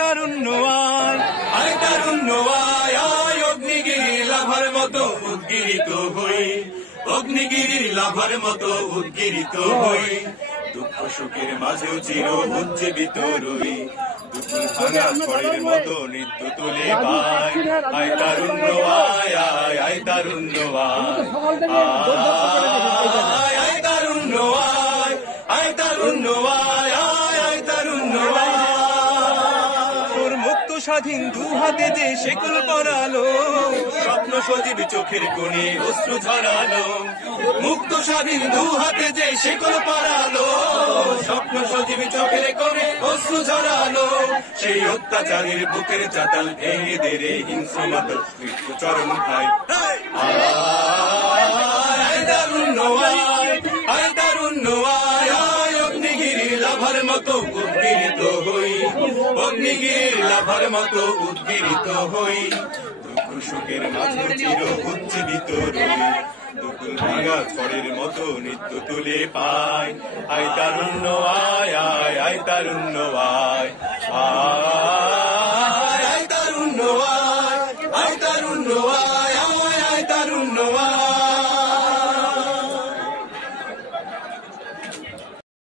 তারুণ্য অগ্নিগিরি লাভার মতো উদ্গিরিত হই, অগ্নিগিরি লাভার মতো উদ্গিরিত হই, দুঃখ সুখের মাঝেও চির উজ্জীবিত রই, দুঃখ ভাঙা ঝড়ের মতো নিত্য তুলে পাই। আয় তারুণ্য আয় আয় আয় তারুণ্য আয় আয় তারুণ্য আয় আয় তারুণ্য আয় আয় আয় তারুণ্য আয়। তোর মুক্ত স্বাধীন দু হাতে যে শেকল পরালো, স্বপ্ন সজীব চোখের কোণে অশ্রু ঝরালো, মুক্ত স্বাধীন দু হাতে যে শেকল পরালো, স্বপ্ন সজীব চোখের কোণে অশ্রু ঝরালো, সেই অত্যাচারের বুকের চাতাল ভেঙে দে রে হিংস্র মাতাল মৃত্যু চরম খায়। আয় তারুণ্য আয় আয় তারুণ্য আয় আয় অগ্নিগিরির লাভার মতো উদ্গিরিত হই, অগ্নিগিরির লাভার মতো উদ্গিরিত হই, দুঃখ সুখের মাঝে চির উজ্জীবিত রই, দুকুল ভাঙা ঝড়ের মতো নিত্য তুলে পাই। আয় তারুণ্য আয় আয় আয় তারুণ্য আয় আয় আয় তারুণ্য আয় আয় তারুণ্য আয় আয় আয় তারুণ্য আয়।